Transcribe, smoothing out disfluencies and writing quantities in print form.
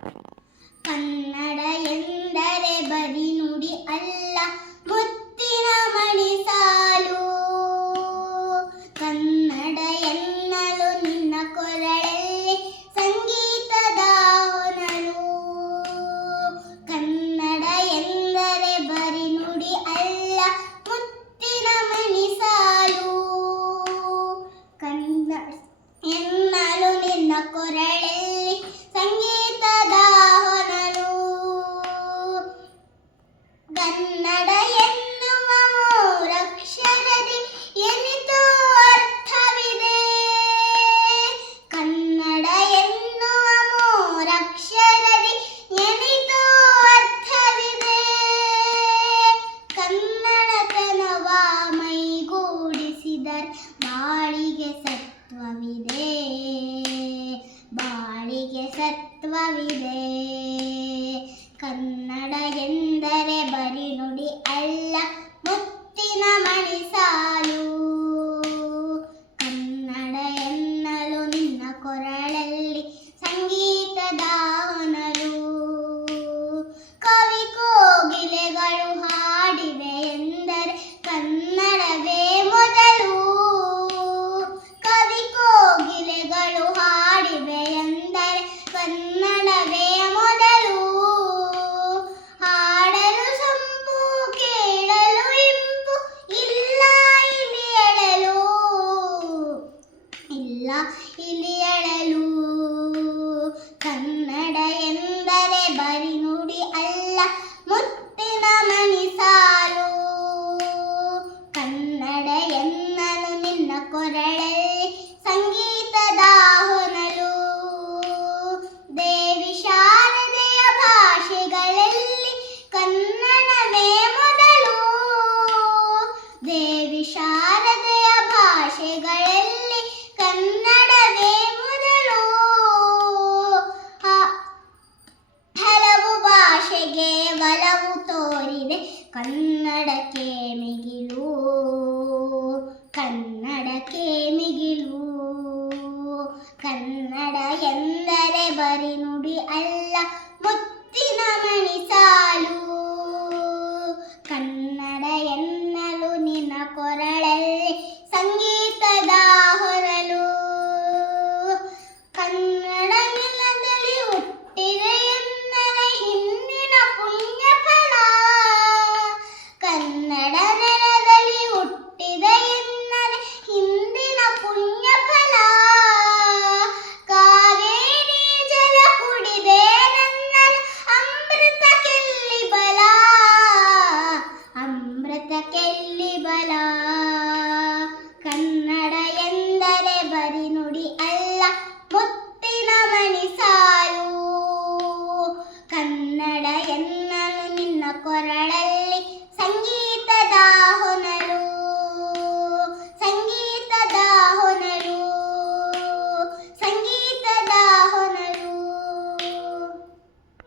ಕನ್ನಡ ಎಂದರೆ ಬರಿ ನುಡಿ ಅಲ್ಲ, ಮುತ್ತಿನ ಮಣಿ ಸಾಲು. ಕನ್ನಡ ಎನ್ನಲು ನಿನ್ನ ಕೊರಳಲ್ಲಿ ಸಂಗೀತದ ಹೊನಲು. ಕನ್ನಡ ಎಂದರೆ ಬರಿ ನುಡಿ ಅಲ್ಲ, ಮುತ್ತಿನ ಮಣಿ ಸಾಲು. ಕನ್ನಡ ಎನ್ನಲು ನಿನ್ನ ಕೊರಳಲ್ಲಿ ಸಂಗೀತದ ಹೊನಲು. ಕನ್ನಡ ಎನ್ನುವ ಮೂರಕ್ಷರದಿ ಎನಿತೋ ಅರ್ಥವಿದೆ. ಕನ್ನಡ ಎನ್ನುವ ಮೂರಕ್ಷರದಿ ಎನಿತೋ ಅರ್ಥವಿದೆ. ಕನ್ನಡತನವ ಮೈಗೂಡಿಸಿದರೆ ಬಾಳಿಗೆ ಸತ್ವವಿದೆ. ಬಾಳಿಗೆ ಸತ್ವವಿದೆ. ಕನ್ನಡ ಎಂದರೆ ಬರಿ ನುಡಿ ಅಲ್ಲ, ಮುತ್ತಿನ ಮಣಿ ಸಾಲು. ಕನ್ನಡ ಎನ್ನಲು ನಿನ್ನ ಕೊರಳಲ್ಲಿ ಸಂಗೀತದ ಹೊನಲು. ಕವಿ ಕೋಗಿಲೆಗಳು ಹಾಡಿವೆ ಎಂದರೆ ಕನ್ನಡವೇ ಮೊದಲು. ಕವಿ ಕೋಗಿಲೆಗಳು ಹಾಡಿವೆ ಎಂದರೆ ಕನ್ನಡವೇ ಮೊದಲು. ಹಾಡಲು ಸಂಪು, ಕೇಳಲು ಇಂಪು, ಇಲ್ಲ ಇಲ್ಲಿ ಎಳಲು. ಇಲ್ಲ ಇಲ್ಲಿ ಎಳಲು. ಕನ್ನಡ ಎಂದರೆ ಬರಿ ನುಡಿ ಅಲ್ಲ, ಮುತ್ತಿನ ಮಣಿ ಸಾಲು. ಕನ್ನಡ ಎನ್ನಲು ನಿನ್ನ ಕೊರಳಲ್ಲಿ ಸಂಗೀತದ ಹೊನಲು. ದೇವಿ ಶಾರದೆಯ ಭಾಷೆಗಳಲ್ಲಿ ಕನ್ನಡವೇ ಮೊದಲು. ದೇವಿ ಶಾರದೆಯ ಭಾಷೆಗಳಲ್ಲಿ ಕನ್ನಡವೇ ಮೊದಲು. ಹಲವು ಭಾಷೆಗೆ ಒಲವು ತೋರಿದೆ ಕನ್ನಡಕ್ಕೆ ಮಿಗಿಲು. ಕನ್ನಡಕ್ಕೆ ಮಿಗಿಲು. ಕನ್ನಡ ಎಂದರೆ ಬರಿ ನುಡಿ ಅಲ್ಲ, ಮುತ್ತಿನ ಮಣಿ ಸಾಲು. ಕನ್ನಡ ಎನ್ನಲು ನಿನ್ನ ಕೊರಳಲ್ಲಿ ಸಂಗೀತದ ಹೊನಲು. ಕನ್ನಡ ನೆಲದಲ್ಲಿ ಹುಟ್ಟಿದೆ ಎಂದರೆ ಹಿಂದಿನ ಪುಣ್ಯ ಫಲ. ಕನ್ನಡ ನೆಲದಲ್ಲಿ ಹುಟ್ಟಿದೆ ಎಂದರೆ ಹಿಂದಿನ ಪುಣ್ಯ ಫಲ. ಕಾವೇರಿ ಜಲ ಕುಡಿದೆ ನನ್ನನ ಅಮೃತಕ್ಕೆಲ್ಲಿ ಬಲ. ಅಮೃತಕ್ಕೆಲ್ಲಿ ಬಲ.